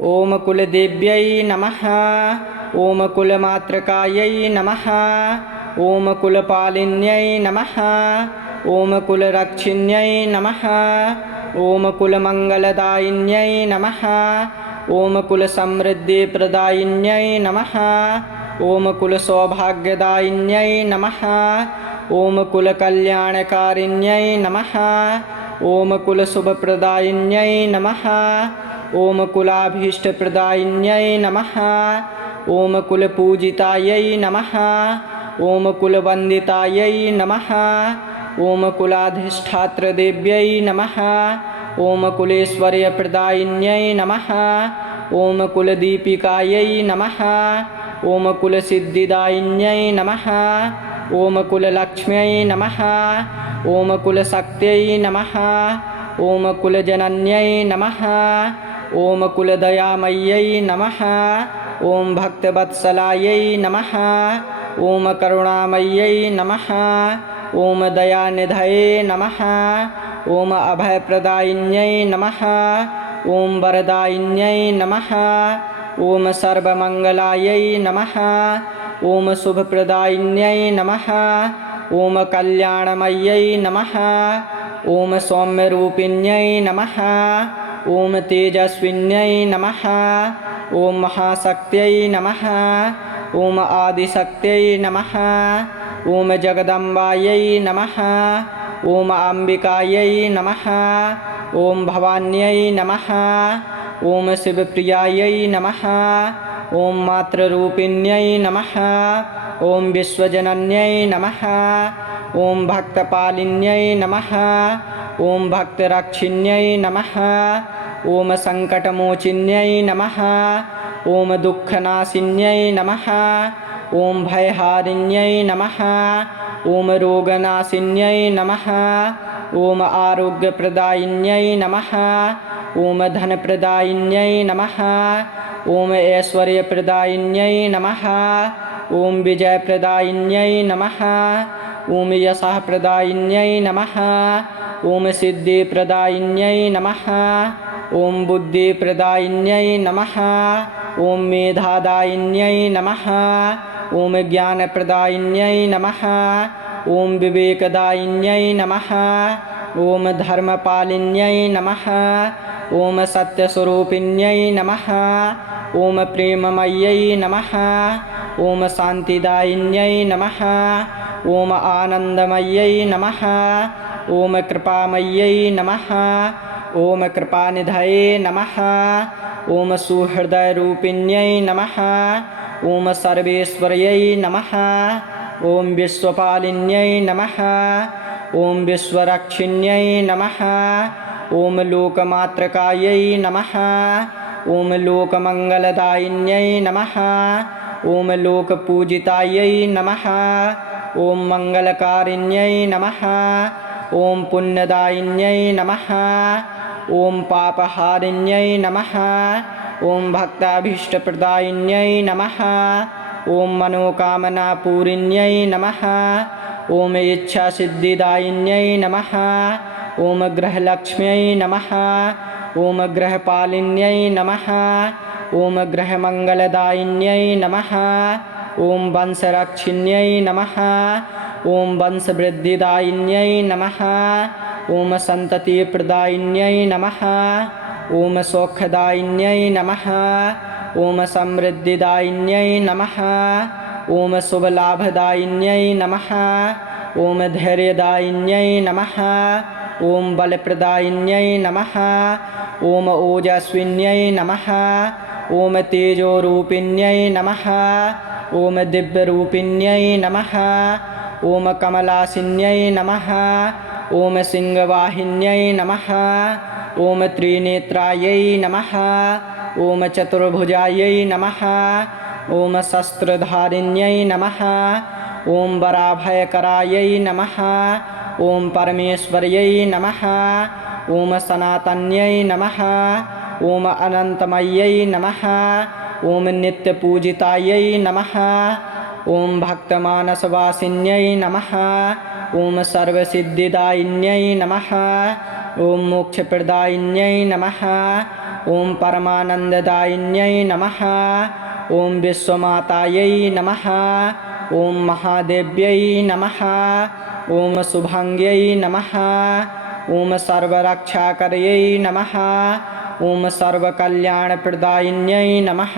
ओम कुलदेव्यै नमः। ओम कुलमात्रकायै नमः। ओम कुलपालिन्यै नमः। ओम कुलरक्षिण्यै नमः। ओम कुलमङ्गलदायिन्यै नमः। ओम कुलसमृद्धिप्रदायिन्यै नमः। ओम कुलसौभाग्यदायिन्यै नमः। ओम कुलकल्याणकारिण्यै नमः। ओम कुलशुभप्रदायिन्यै नमः। ओम कुलाभीष्टप्रदायिन्यै नमः। ओम कुलपूजितायै नमः। ओम कुलवन्दितायै नमः। ओम कुलाधिष्ठात्रदेव्यै नमः। ओम कुलेश्वर्यप्रदायिन्यै नमः। ओम कुलदीपिकायै नमः। ओम कुलसिद्धिदायिन्यै नमः। ओम कुललक्ष्म्यै नमः। ओम कुलशक्त्यै नमः। ओम कुलजनन्यै नमः। ओम कुलदयामय्यै नमः। ओम भक्तवत्सलायै नमः। ओम करुणामय्यै नमः। ओम दयानिधये नमः। ओम अभयप्रदायिन्यै नमः। ओम वरदायिन्यै नमः। ओम सर्वमङ्गलायै नमः। ओम शुभप्रदायिन्यै नमः। ओम कल्याणमय्यै नमः। ओम सौम्यरूपिण्यै नमः। ओम तेजस्विन्यै नमः। ओम महाशक्त्यै नमः। ओम आदिशक्त्यै नमः। ओम जगदम्बायै नमः। ओम अम्बिकायै नमः। ओम भवान्यै नमः। ओम शिवप्रियायै नमः। ओम मातृरूपिण्यै नमः। ओम विश्वजनन्यै नमः। ओम भक्तपालिन्यै नमः। ओम भक्तरक्षिण्यै नमः। ओम सङ्कटमोचिन्यै नमः। ओम दुःखनाशिन्यै नमः। ओम भयहारिण्यै नमः। ओम रोगनाशिन्यै नमः। ओम आरोग्यप्रदायिन्यै नमः। ओम धनप्रदायिन्यै नमः। ओम ऐश्वर्यप्रदायिन्यै नमः। ओम विजयप्रदायिन्यै नमः। ओम यशःप्रदायिन्यै नमः। ओम सिद्धिप्रदायिन्यै नमः। ओम बुद्धिप्रदायिन्यै नमः। ओम मेधादायिन्यै नमः। ओम ज्ञानप्रदायिन्यै नमः। ओम विवेकदायिन्यै नमः। ओम धर्मपालिन्यै नमः। ओम सत्यस्वरूपिण्यै नमः। ओम प्रेममय्यै नमः। ओम शान्तिदायिन्यै नमः। ओम आनन्दमय्यै नमः। ओम कृपामय्यै नमः। ओम कृपानिधये नमः। ओम सुहृदयरूपिण्यै नमः। ओम सर्वेश्वर्यै नमः। ओम विश्वपालिन्यै नमः। ओम विश्वरक्षिण्यै नमः। ओम लोकमात्रकायै नमः। ओम लोकमङ्गलदायिन्यै नमः। ओम लोकपूजितायै नमः। ओम मङ्गलकारिण्यै नमः। ओम पुण्यदायिन्यै नमः। ओम पापहारिण्यै नमः। ओम भक्ताभीष्टप्रदायिन्यै नमः। ओम मनोकामनापूरिण्यै नमः। ओम इच्छासिद्धिदायिन्यै नमः। ओम गृहलक्ष्म्यै नमः। ओम गृहपालिन्यै नमः। ओम गृहमङ्गलदायिन्यै नमः। ओम वंशरक्षिण्यै नमः। ओम वंशवृद्धिदायिन्यै नमः। ओम सन्ततिप्रदायिन्यै नमः। ओम सौख्यदायिन्यै नमः। ओम समृद्धिदायिन्यै नमः। ओम शुभलाभदायिन्यै नमः। ओम धैर्यदायिन्यै नमः। ओम बलप्रदायिन्यै नमः। ओम ओजस्विन्यै नमः। ओम तेजोरूपिण्यै नमः। ओम दिव्यरूपिण्यै नमः। ओम कमलासिन्यै नमः। ओम सिंहवाहिन्यै नमः। ओम त्रिनेत्रायै नमः। ओम चतुर्भुजायै नमः। ओम शस्त्रधारिण्यै नमः। ओम वराभयकरायै नमः। ओम परमेश्वर्यै नमः। ओम सनातन्यै नमः। ओम अनन्तमय्यै नमः। ओम नित्यपूजितायै नमः। ओम भक्तमानसवासिन्यै नमः। ओम सर्वसिद्धिदायिन्यै नमः। ओम मोक्षप्रदायिन्यै नमः। ॐ परमानन्ददायिन्यै नमः ॐ विश्वमातायै नमः ॐ महादेव्यै नमः ॐ शुभाङ्ग्यै नमः ॐ सर्वरक्षाकर्यै नमः ॐ सर्वकल्याणप्रदायिन्यै नमः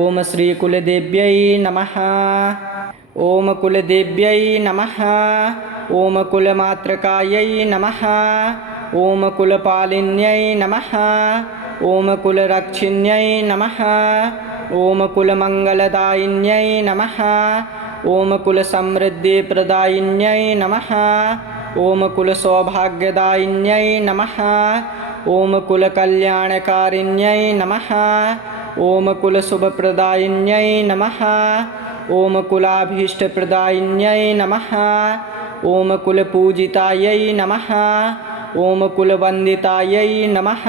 ॐ श्रीकुलदेव्यै नमः ॐ कुलदेव्यै नमः ॐ कुलमातृकायै नमः ॐ कुलपालिन्यै नमः ॐ कुलरक्षिण्यै नमः ॐ कुलमङ्गलदायिन्यै नमः ॐ कुलसमृद्धिप्रदायिन्यै नमः ॐ कुलसौभाग्यदायिन्यै नमः ॐ कुलकल्याणकारिण्यै नमः ॐ कुलशुभप्रदायिन्यै नमः ॐ कुलाभीष्टप्रदायिन्यै नमः ॐ कुलपूजितायै नमः ॐ कुलवन्दितायै नमः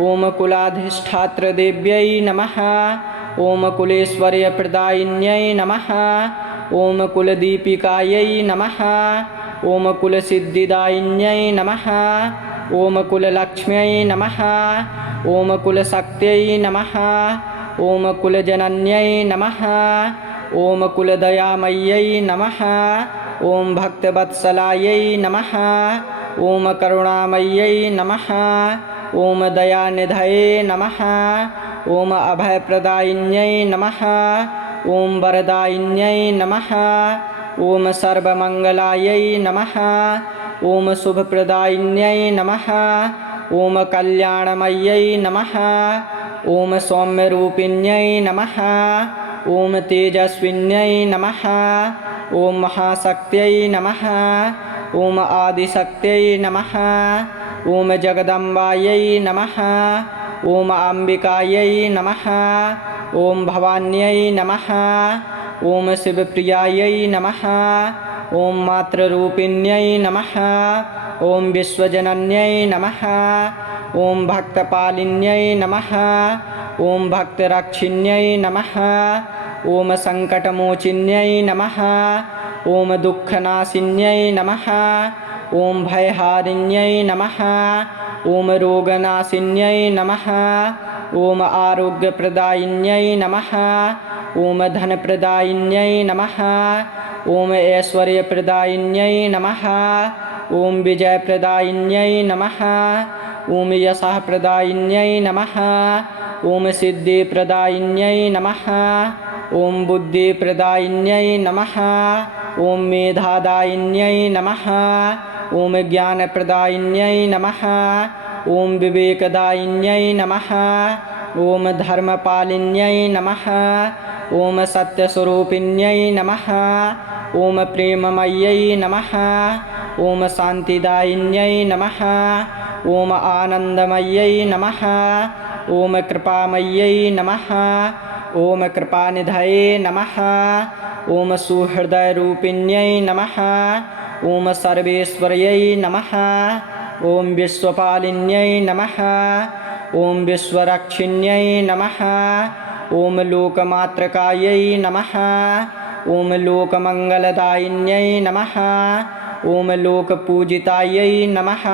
ॐ कुलाधिष्ठात्रदेव्यै नमः ॐ कुलेश्वर्यप्रदायिन्यै नमः ॐ कुलदीपिकायै नमः ॐ कुलसिद्धिदायिन्यै नमः ॐ कुललक्ष्म्यै नमः ॐ कुलशक्त्यै नमः ॐ कुलजनन्यै नमः ॐ कुलदयामय्यै नमः ॐ भक्तवत्सलायै नमः ॐ करुणामय्यै नमः ॐ दयानिधये नमः ॐ अभयप्रदायिन्यै नमः ॐ वरदायिन्यै नमः ॐ सर्वमङ्गलायै नमः ॐ शुभप्रदायिन्यै नमः ॐ कल्याणमय्यै नमः ॐ सौम्यरूपिण्यै नमः ॐ तेजस्विन्यै नमः ॐ महाशक्त्यै नमः ॐ आदिशक्त्यै नमः ॐ जगदम्बायै नमः ॐ अम्बिकायै नमः ॐ भवान्यै नमः ॐ शिवप्रियायै नमः ॐ मातृरूपिण्यै नमः ॐ विश्वजनन्यै नमः ॐ भक्तपालिन्यै नमः ॐ भक्तरक्षिण्यै नमः ॐ सङ्कटमोचिन्यै नमः ॐ दुःखनाशिन्यै नमः ॐ भयहारिण्यै नमः ॐ रोगनाशिन्यै नमः ॐ आरोग्यप्रदायिन्यै नमः ॐ धनप्रदायिन्यै नमः ॐ ऐश्वर्यप्रदायिन्यै नमः ॐ विजयप्रदायिन्यै नमः ॐ यशःप्रदायिन्यै नमः ॐ सिद्धिप्रदायिन्यै नमः ॐ बुद्धिप्रदायिन्यै नमः ॐ मेधादायिन्यै नमः ॐ ज्ञानप्रदायिन्यै नमः ॐ विवेकदायिन्यै नमः ॐ धर्मपालिन्यै नमः ॐ सत्यस्वरूपिण्यै नमः ॐ प्रेममय्यै नमः ॐ शान्तिदायिन्यै नमः ॐ आनन्दमय्यै नमः ॐ कृपामय्यै नमः ॐ कृपानिधये नमः ॐ सुहृदयरूपिण्यै नमः ॐ सर्वेश्वर्यै नमः ॐ विश्वपालिन्यै नमः ॐ विश्वरक्षिण्यै नमः ॐ लोकमातृकायै नमः ॐ लोकमङ्गलदायिन्यै नमः ॐ लोकपूजितायै नमः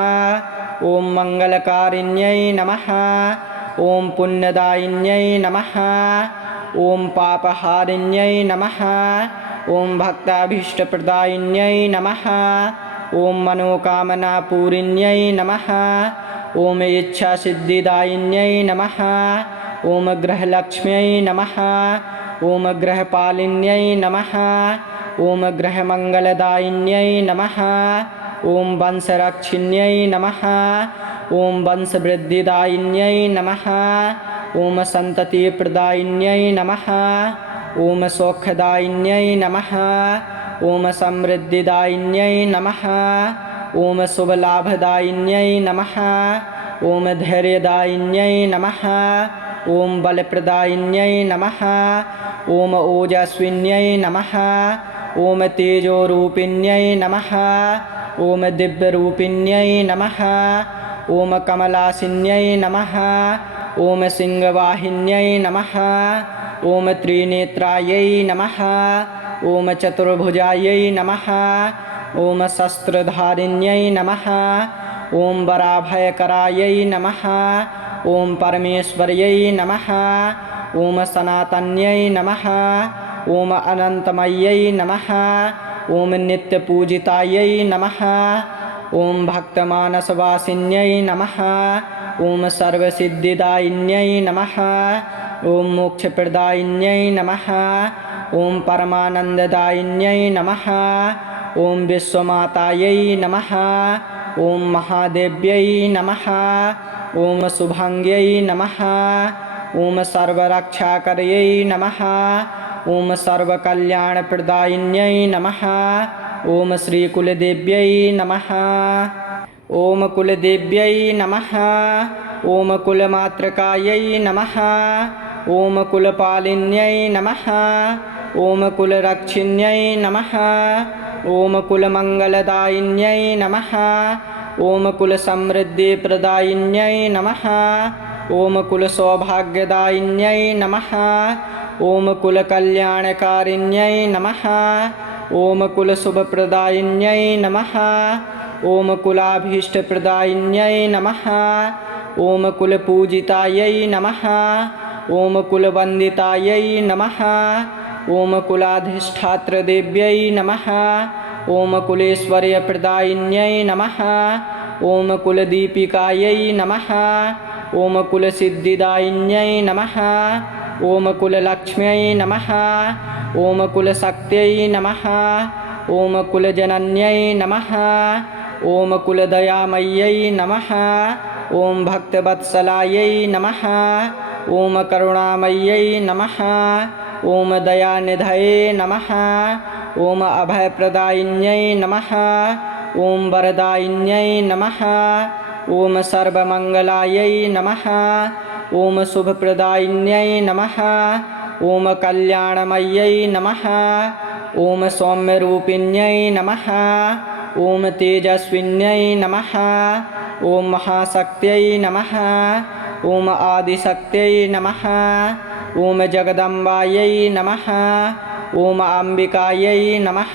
ॐ मङ्गलकारिण्यै नमः ॐ पुण्यदायिन्यै नमः ॐ पापहारिण्यै नमः ॐ भक्ताभीष्टप्रदायिन्यै नमः ॐ मनोकामनापूरिण्यै नमः ॐ इच्छासिद्धिदायिन्यै नमः ॐ गृहलक्ष्म्यै नमः ॐ गृहपालिन्यै नमः ॐ गृहमङ्गलदायिन्यै नमः ॐ वंशरक्षिण्यै नमः ॐ वंशवृद्धिदायिन्यै नमः ॐ सन्ततिप्रदायिन्यै नमः ॐ सौख्यदायिन्यै नमः ॐ समृद्धिदायिन्यै नमः ॐ शुभलाभदायिन्यै नमः ॐ धैर्यदायिन्यै नमः ॐ बलप्रदायिन्यै नमः ॐ ओजस्विन्यै नमः ॐ तेजोरूपिण्यै नमः ॐ दिव्यरूपिण्यै नमः ॐ कमलासिन्यै नमः ॐ सिंहवाहिन्यै नमः ॐ त्रिनेत्रायै नमः ॐ चतुर्भुजायै नमः ॐ शस्त्रधारिण्यै नमः ॐ वराभयकरायै नमः ॐ परमेश्वर्यै नमः ॐ सनातन्यै नमः ॐ अनन्तमय्यै नमः ॐ नित्यपूजितायै नमः ॐ भक्तमानसवासिन्यै नमः ॐ सर्वसिद्धिदायिन्यै नमः ॐ मोक्षप्रदायिन्यै नमः ॐ परमानन्ददायिन्यै नमः ॐ विश्वमातायै नमः ॐ महादेव्यै नमः ॐ शुभाङ्ग्यै नमः ॐ सर्वरक्षाकर्यै नमः ॐ सर्वकल्याणप्रदायिन्यै नमः ॐ श्रीकुलदेव्यै नमः ॐ कुलदेव्यै नमः ॐ कुलमातृकायै नमः ॐ कुलपालिन्यै नमः ॐ कुलरक्षिण्यै नमः ॐ कुलमङ्गलदायिन्यै नमः ॐ कुलसमृद्धिप्रदायिन्यै नमः ॐ कुलसौभाग्यदायिन्यै नमः ॐ कुलकल्याणकारिण्यै नमः ॐ कुलशुभप्रदायिन्यै नमः ॐ कुलाभीष्टप्रदायिन्यै नमः ॐ कुलपूजितायै नमः ॐ कुलवन्दितायै नमः ॐ कुलाधिष्ठात्रदेव्यै नमः ॐ कुलेश्वर्यप्रदायिन्यै नमः ॐ कुलदीपिकायै नमः ॐ कुलसिद्धिदायिन्यै नमः ॐ कुललक्ष्म्यै नमः ॐ कुलशक्त्यै नमः ॐ कुलजनन्यै नमः ॐ कुलदयामय्यै नमः ॐ भक्तवत्सलायै नमः ॐ करुणामय्यै नमः ॐ दयानिधये नमः ॐ अभयप्रदायिन्यै नमः ॐ वरदायिन्यै नमः ॐ सर्वमङ्गलायै नमः ॐ शुभप्रदायिन्यै नमः ॐ कल्याणमय्यै नमः ॐ सौम्यरूपिण्यै नमः ॐ तेजस्विन्यै नमः ॐ महाशक्त्यै नमः ॐ आदिशक्त्यै नमः ॐ जगदम्बायै नमः ॐ अम्बिकायै नमः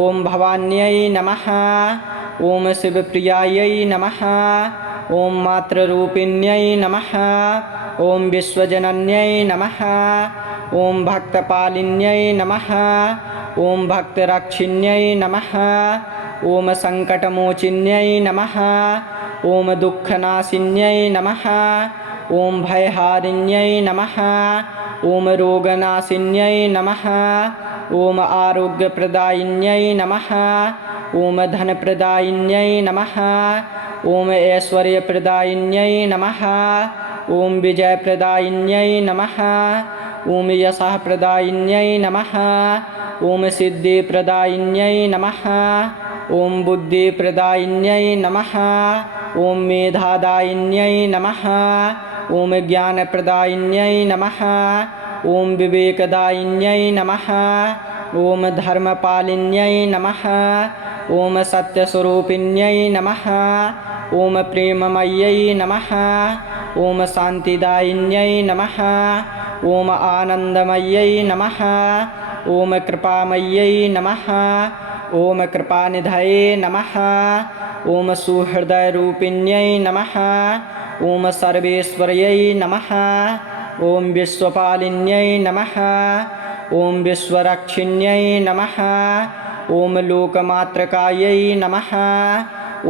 ॐ भवान्यै नमः ॐ शिवप्रियायै नमः ॐ मातृरूपिण्यै नमः ॐ विश्वजनन्यै नमः ॐ भक्तपालिन्यै नमः ॐ भक्तरक्षिण्यै नमः ॐ सङ्कटमोचिन्यै नमः ॐ दुःखनाशिन्यै नमः ॐ भयहारिण्यै नमः ॐ रोगनाशिन्यै नमः ॐ आरोग्यप्रदायिन्यै नमः ॐ धनप्रदायिन्यै नमः ॐ ऐश्वर्यप्रदायिन्यै नमः ॐ विजयप्रदायिन्यै नमः ॐ यशःप्रदायिन्यै नमः ॐ सिद्धिप्रदायिन्यै नमः ॐ बुद्धिप्रदायिन्यै नमः ॐ मेधादायिन्यै नमः ॐ ज्ञानप्रदायिन्यै नमः ॐ विवेकदायिन्यै नमः ॐ धर्मपालिन्यै नमः ॐ सत्यस्वरूपिण्यै नमः ॐ प्रेममय्यै नमः ॐ शान्तिदायिन्यै नमः ॐ आनन्दमय्यै नमः ॐ कृपामय्यै नमः ॐ कृपानिधये नमः ॐ सुहृदयरूपिण्यै नमः ॐ सर्वेश्वर्यै नमः ॐ विश्वपालिन्यै नमः ॐ विश्वरक्षिण्यै नमः ॐ लोकमातृकायै नमः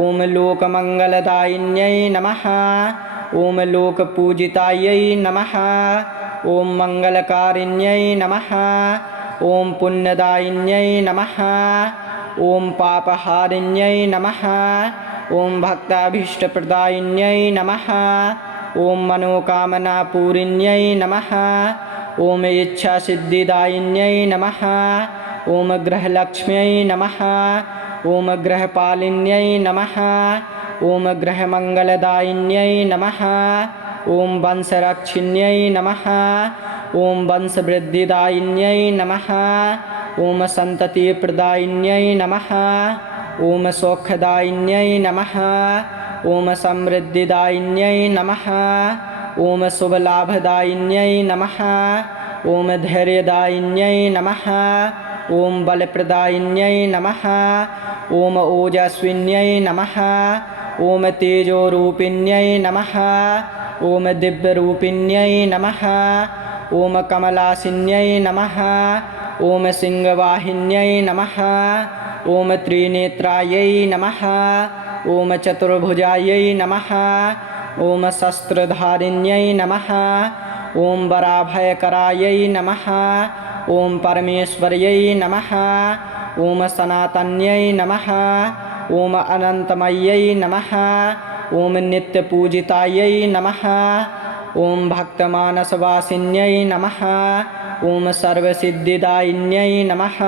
ॐ लोकमङ्गलदायिन्यै नमः ॐ लोकपूजितायै नमः ॐ मङ्गलकारिण्यै नमः ॐ पुण्यदायिन्यै नमः ॐ पापहारिण्यै नमः ॐ भक्ताभीष्टप्रदायिन्यै नमः ॐ मनोकामनापूरिण्यै नमः ॐ इच्छासिद्धिदायिन्यै नमः ॐ गृहलक्ष्म्यै नमः ॐ गृहपालिन्यै नमः ॐ गृहमङ्गलदायिन्यै नमः ॐ वंशरक्षिण्यै नमः ॐ वंशवृद्धिदायिन्यै नमः ॐ सन्ततिप्रदायिन्यै नमः ॐ सौख्यदायिन्यै नमः ॐ समृद्धिदायिन्यै नमः ॐ शुभलाभदायिन्यै नमः ॐ धैर्यदायिन्यै नमः ॐ बलप्रदायिन्यै नमः ॐ ओजस्विन्यै नमः ॐ तेजोरूपिण्यै नमः ॐ दिव्यरूपिण्यै नमः ॐ कमलासिन्यै नमः ॐ सिंहवाहिन्यै नमः ॐ त्रिनेत्रायै नमः ॐ चतुर्भुजायै नमः ॐ शस्त्रधारिण्यै नमः ॐ वराभयकरायै नमः ॐ परमेश्वर्यै नमः ॐ सनातन्यै नमः ॐ अनन्तमय्यै नमः ॐ नित्यपूजितायै नमः ॐ भक्तमानसवासिन्यै नमः ॐ सर्वसिद्धिदायिन्यै नमः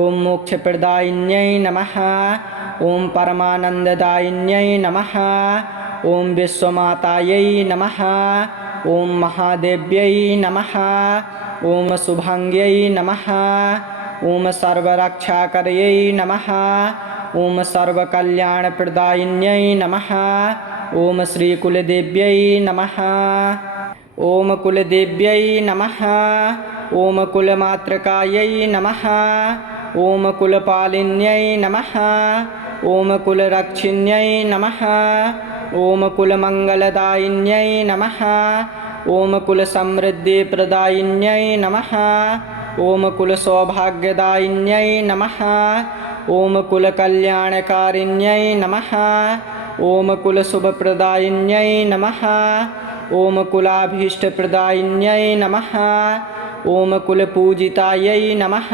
ॐ मोक्षप्रदायिन्यै नमः ॐ परमानन्ददायिन्यै नमः ॐ विश्वमातायै नमः ॐ महादेव्यै नमः ॐ शुभाङ्ग्यै नमः ॐ सर्वरक्षाकर्यै नमः ॐ सर्वकल्याणप्रदायिन्यै नमः ॐ श्रीकुलदेव्यै नमः ॐ कुलदेव्यै नमः ॐ कुलमातृकायै नमः ॐ कुलपालिन्यै नमः ॐ कुलरक्षिण्यै नमः ॐ कुलमङ्गलदायिन्यै नमः ॐ कुलसमृद्धिप्रदायिन्यै नमः ॐ कुलसौभाग्यदायिन्यै नमः ॐ कुलकल्याणकारिण्यै नमः ॐ कुलशुभप्रदायिन्यै नमः ॐ कुलाभीष्टप्रदायिन्यै नमः ॐ कुलपूजितायै नमः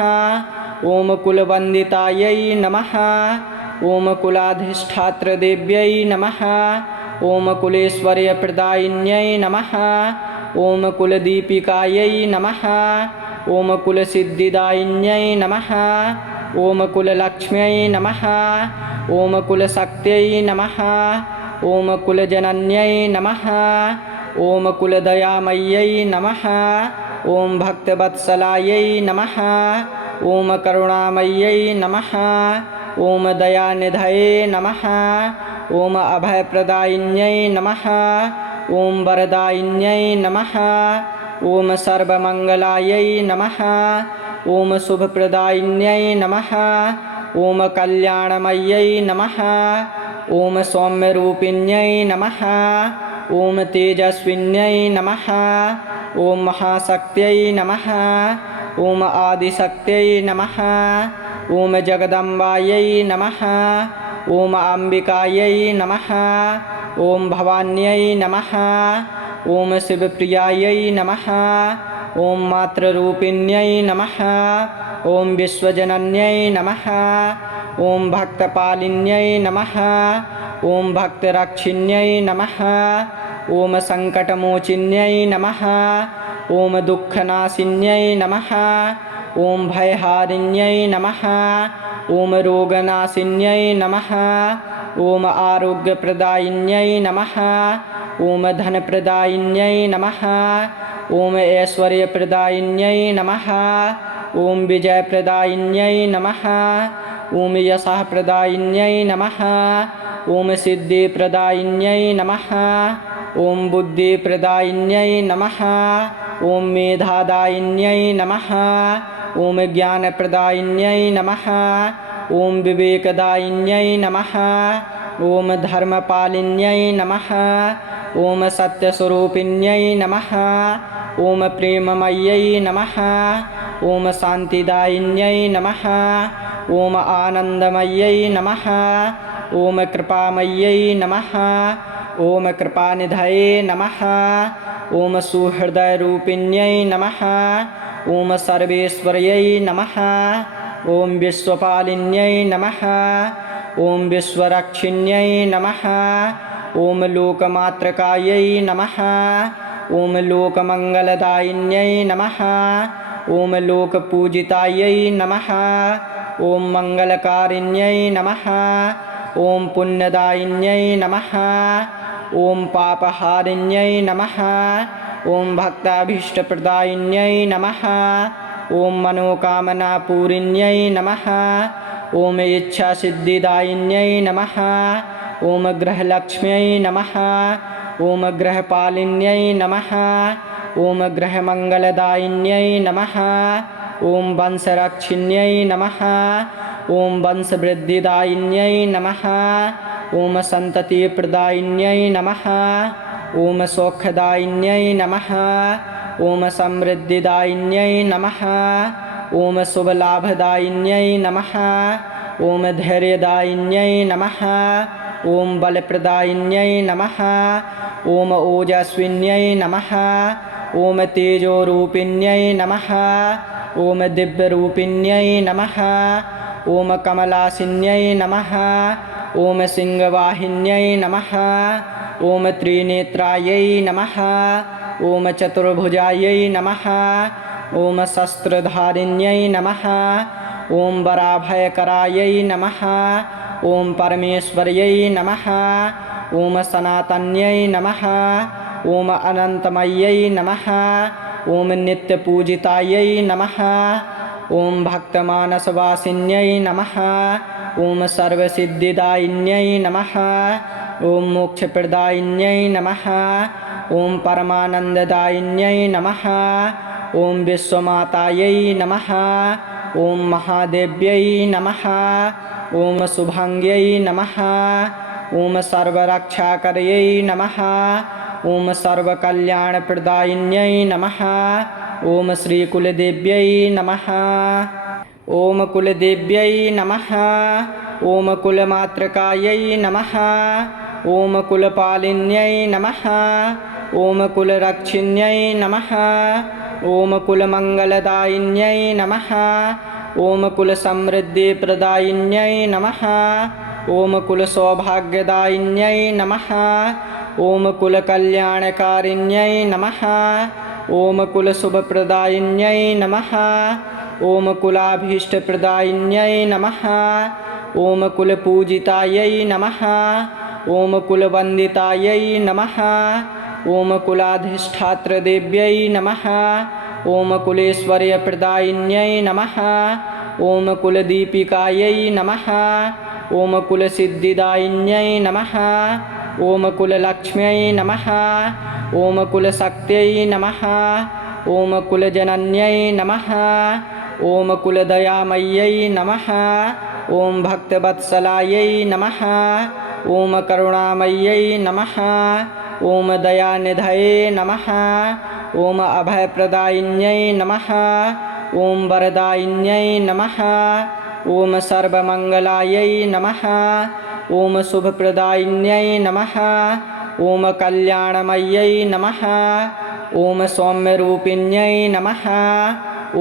ॐ कुलवन्दितायै नमः ॐ कुलाधिष्ठात्रदेव्यै नमः ॐ कुलेश्वर्यप्रदायिन्यै नमः ॐ कुलदीपिकायै नमः ॐ कुलसिद्धिदायिन्यै नमः ॐ कुललक्ष्म्यै नमः ॐ कुलशक्त्यै नमः ॐ कुलजनन्यै नमः ॐ कुलदयामय्यै नमः ॐ भक्तवत्सलायै नमः ॐ करुणामय्यै नमः ॐ दयानिधये नमः ॐ अभयप्रदायिन्यै नमः ॐ वरदायिन्यै नमः ॐ सर्वमङ्गलायै नमः ॐ शुभप्रदायिन्यै नमः ॐ कल्याणमय्यै नमः ॐ सौम्यरूपिण्यै नमः ॐ तेजस्विन्यै नमः ॐ महाशक्त्यै नमः ॐ आदिशक्त्यै नमः ॐ जगदम्बायै नमः ॐ अम्बिकायै नमः ॐ भवान्यै नमः ॐ शिवप्रियायै नमः ॐ मातृरूपिण्यै नमः ॐ विश्वजनन्यै नमः ॐ भक्तपालिन्यै नमः ॐ भक्तरक्षिण्यै नमः ॐ सङ्कटमोचिन्यै नमः ॐ दुःखनाशिन्यै नमः ॐ भयहारिण्यै नमः ॐ रोगनाशिन्यै नमः ॐ आरोग्यप्रदायिन्यै नमः ॐ धनप्रदायिन्यै नमः ॐ ऐश्वर्यप्रदायिन्यै नमः ॐ विजयप्रदायिन्यै नमः ॐ यशःप्रदायिन्यै नमः ॐ सिद्धिप्रदायिन्यै नमः ॐ बुद्धिप्रदायिन्यै नमः ॐ मेधादायिन्यै नमः ॐ ज्ञानप्रदायिन्यै नमः ॐ विवेकदायिन्यै नमः ॐ धर्मपालिन्यै नमः ॐ सत्यस्वरूपिण्यै नमः ॐ प्रेममय्यै नमः ॐ शान्तिदायिन्यै नमः ॐ आनन्दमय्यै नमः ॐ कृपामय्यै नमः ॐ कृपानिधये नमः ॐ सुहृदयरूपिण्यै नमः ॐ सर्वेश्वर्यै नमः ॐ विश्वपालिन्यै नमः ॐ विश्वरक्षिण्यै नमः ॐ लोकमातृकायै नमः ॐ लोकमङ्गलदायिन्यै नमः ॐ लोकपूजितायै नमः ॐ मङ्गलकारिण्यै नमः ॐ पुण्यदायिन्यै नमः ॐ पापहारिण्यै नमः ॐ भक्ताभीष्टप्रदायिन्यै नमः ॐ मनोकामनापूरिण्यै नमः ॐ इच्छासिद्धिदायिन्यै नमः ॐ गृहलक्ष्म्यै नमः ॐ गृहपालिन्यै नमः ॐ गृहमङ्गलदायिन्यै नमः ॐ वंशरक्षिण्यै नमः ॐ वंशवृद्धिदायिन्यै नमः ॐ सन्ततिप्रदायिन्यै नमः ॐ सौख्यदायिन्यै नमः ॐ समृद्धिदायिन्यै नमः ॐ शुभलाभदायिन्यै नमः ॐ धैर्यदायिन्यै नमः ॐ बलप्रदायिन्यै नमः ॐ ओजस्विन्यै नमः ॐ तेजोरूपिण्यै नमः ॐ दिव्यरूपिण्यै नमः ॐ कमलासिन्यै नमः ॐ सिंहवाहिन्यै नमः ॐ त्रिनेत्रायै नमः ॐ चतुर्भुजायै नमः ॐ शस्त्रधारिण्यै नमः ॐ वराभयकरायै नमः ॐ परमेश्वर्यै नमः ॐ सनातन्यै नमः ॐ अनन्तमय्यै नमः ॐ नित्यपूजितायै नमः ॐ भक्तमानसवासिन्यै नमः ॐ सर्वसिद्धिदायिन्यै नमः ॐ मोक्षप्रदायिन्यै नमः ॐ परमानन्ददायिन्यै नमः ॐ विश्वमातायै नमः ॐ महादेव्यै नमः ॐ शुभाङ्ग्यै नमः ॐ सर्वरक्षाकर्यै नमः ॐ सर्वकल्याणप्रदायिन्यै नमः ॐ श्रीकुलदेव्यै नमः ॐ कुलदेव्यै नमः ॐ कुलमातृकायै नमः ॐ कुलपालिन्यै नमः ॐ कुलरक्षिण्यै नमः ॐ कुलमङ्गलदायिन्यै नमः ॐ कुलसमृद्धिप्रदायिन्यै नमः ॐ कुलसौभाग्यदायिन्यै नमः ॐ कुलकल्याणकारिण्यै नमः ॐ कुलशुभप्रदायिन्यै नमः ॐ कुलाभीष्टप्रदायिन्यै नमः ॐ कुलपूजितायै नमः ॐ कुलवन्दितायै नमः ॐ कुलाधिष्ठात्रदेव्यै नमः ॐ कुलेश्वर्यप्रदायिन्यै नमः ॐ कुलदीपिकायै नमः ॐ कुलसिद्धिदायिन्यै नमः ॐ कुललक्ष्म्यै नमः ॐ कुलशक्त्यै नमः ॐ कुलजनन्यै नमः ॐ कुलदयामय्यै नमः ॐ भक्तवत्सलायै नमः ॐ करुणामय्यै नमः ॐ दयानिधये नमः ॐ अभयप्रदायिन्यै नमः ॐ वरदायिन्यै नमः ॐ सर्वमङ्गलायै नमः ॐ शुभप्रदायिन्यै नमः ॐ कल्याणमय्यै नमः ॐ सौम्यरूपिण्यै नमः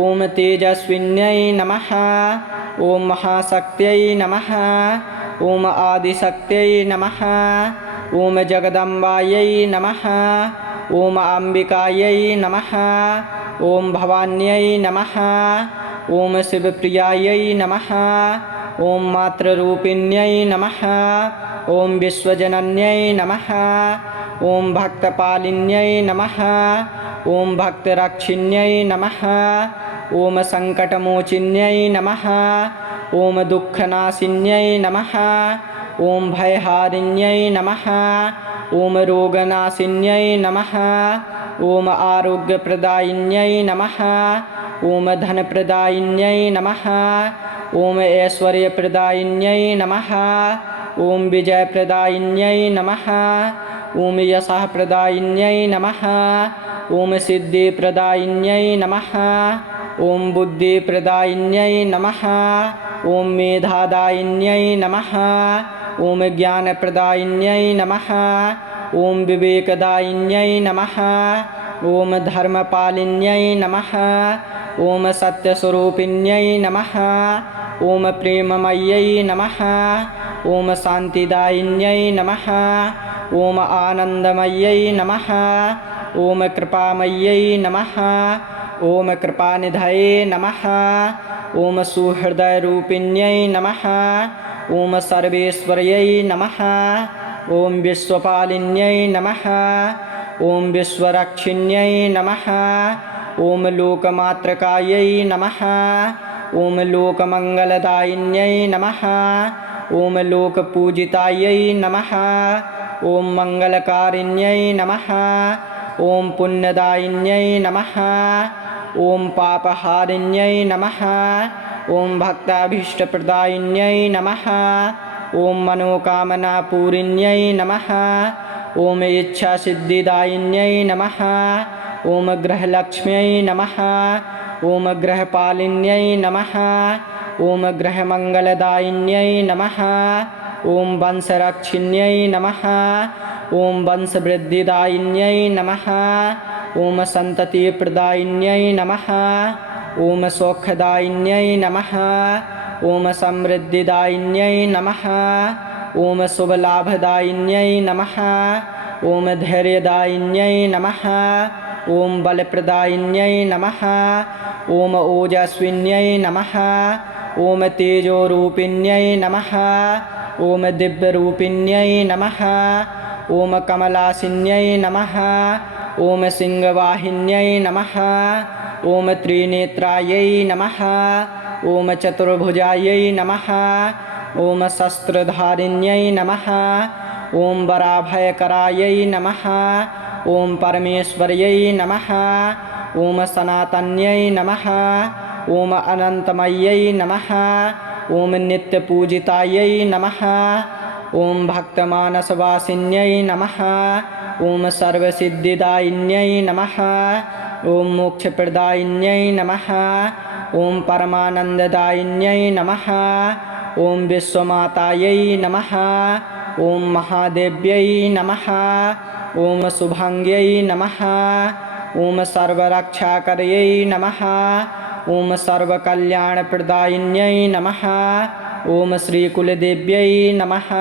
ॐ तेजस्विन्यै नमः ॐ महाशक्त्यै नमः ॐ आदिशक्त्यै नमः ॐ जगदम्बायै नमः ॐ अम्बिकायै नमः ॐ भवान्यै नमः ॐ शिवप्रियायै नमः ॐ मातृरूपिण्यै नमः ॐ विश्वजनन्यै नमः ॐ भक्तपालिन्यै नमः ॐ भक्तरक्षिण्यै नमः ॐ सङ्कटमोचिन्यै नमः ॐ दुःखनाशिन्यै नमः ॐ भयहारिण्यै नमः ॐ रोगनाशिन्यै नमः ॐ आरोग्यप्रदायिन्यै नमः ॐ धनप्रदायिन्यै नमः ॐ ऐश्वर्यप्रदायिन्यै नमः ॐ विजयप्रदायिन्यै नमः ॐ यशःप्रदायिन्यै नमः ॐ सिद्धिप्रदायिन्यै नमः ॐ बुद्धिप्रदायिन्यै नमः ॐ मेधादायिन्यै नमः ॐ ज्ञानप्रदायिन्यै नमः ॐ विवेकदायिन्यै नमः ॐ धर्मपालिन्यै नमः ॐ सत्यस्वरूपिण्यै नमः ॐ प्रेममय्यै नमः ॐ शान्तिदायिन्यै नमः ॐ आनन्दमय्यै नमः ॐ कृपामय्यै नमः ॐ कृपानिधये नमः ॐ सुहृदयरूपिण्यै नमः ॐ सर्वेश्वर्यै नमः ॐ विश्वपालिन्यै नमः ॐ विश्वरक्षिण्यै नमः ॐ लोकमातृकायै नमः ॐ लोकमङ्गलदायिन्यै नमः ॐ लोकपूजितायै नमः ॐ मङ्गलकारिण्यै नमः ॐ पुण्यदायिन्यै नमः ॐ पापहारिण्यै नमः ॐ भक्ताभीष्टप्रदायिन्यै नमः ॐ मनोकामनापूरिण्यै नमः ॐ इच्छासिद्धिदायिन्यै नमः ॐ ग्रहलक्ष्म्यै नमः ॐ ग्रहपालिन्यै नमः ॐ ग्रहमङ्गलदायिन्यै नमः ॐ वंशरक्षिण्यै नमः ॐ वंशवृद्धिदायिन्यै नमः ॐ सन्ततिप्रदायिन्यै नमः ॐ सौख्यदायिन्यै नमः ॐ समृद्धिदायिन्यै नमः ॐ शुभलाभदायिन्यै नमः ॐ धैर्यदायिन्यै नमः ॐ बलप्रदायिन्यै नमः ॐ ओजस्विन्यै नमः ॐ तेजोरूपिण्यै नमः ॐ दिव्यरूपिण्यै नमः ॐ कमलासिन्यै नमः ॐ सिंहवाहिन्यै नमः ॐ त्रिनेत्रायै नमः ॐ चतुर्भुजायै नमः ॐ शस्त्रधारिण्यै नमः ॐ वराभयकरायै नमः ॐ परमेश्वर्यै नमः ॐ सनातन्यै नमः ॐ अनन्तमय्यै नमः ॐ नित्यपूजितायै नमः ॐ भक्तमानसवासिन्यै नमः ॐ सर्वसिद्धिदायिन्यै नमः ॐ मोक्षप्रदायिन्यै नमः ॐ परमानन्ददायिन्यै नमः ॐ विश्वमातायै नमः ॐ महादेव्यै नमः ॐ शुभाङ्ग्यै नमः ॐ सर्वरक्षाकर्यै नमः ॐ सर्वकल्याणप्रदायिन्यै नमः ॐ श्रीकुलदेव्यै नमः।